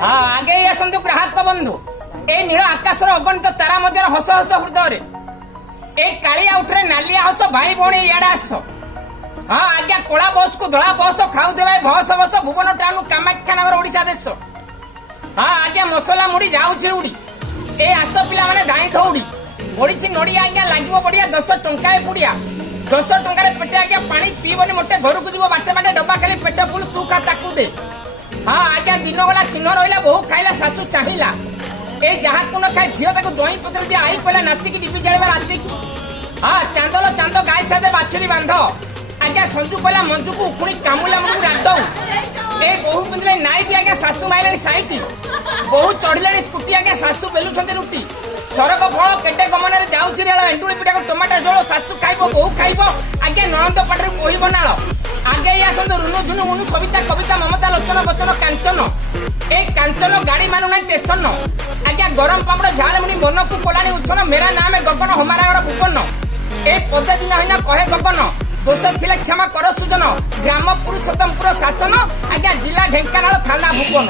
हाँ आगे आसतु ग्राहक बंधु ए नील आकाशर अगणित तारा मध्य हस हस हृदय ए कालिया उठे नालिया हस भाई भौणी इे आस हाँ आज्ञा कला बस को धला बस खाऊ भस बस भुवन टाउन कामाख्यानगर ओडिशा देश हाँ आज्ञा मसला मुड़ी जाऊँ उड़ी ए आस पिला माने धाई दौड़ी ओडिसी नड़िया आज्ञा लगे बढ़िया 10 टंका पुड़िया 10 टंकार पेटे आज्ञा पानी पीबनी मोटे घर को जीव बाटे बाटे डब्बा खाली पेट फुल तू खा ताकू दे हाँ आज्ञा दिन गला चिन्ह रहा बहु खाइला शाशु चाहिला ए जहाँ को न खाए झील दही पत्र दिया आई पहला नाती की डिबी जलवा रात्रि की हाँ चांदलो चांद गाय छादे बाछुरी बांध आज्ञा संजू पहला मंजू को उखुणी कामुला मन रात ए बहु पिंधले नाइट आज्ञा शाशु मारे साइट बहु चढ़िले स्कूटी आज्ञा शाशु बेलुंट रुटी सरक फल केटे गमन जाऊँगी रेल एंडुड़ी पिठा को टमाटर झोल शाशु खाइब बहु खाइब आज्ञा ननंद पाटे कह नाल आगे आसतु रुनु झुनु मुनु सविता कविता ममता लोचन बचन कांचन ए कांचन गाड़ी मानु ना स्टेशन आज्ञा गरम पामड़ झाल मुनि मन को कोलानी उछन मेरा नाम है गगन हमारा घर भुवन ए पद दिन है कहे गगन दोष थिले क्षमा कर सुजन ग्राम पुरुषोत्तमपुर शासन आज्ञा जिला ढेंकानाल थाना भुवन।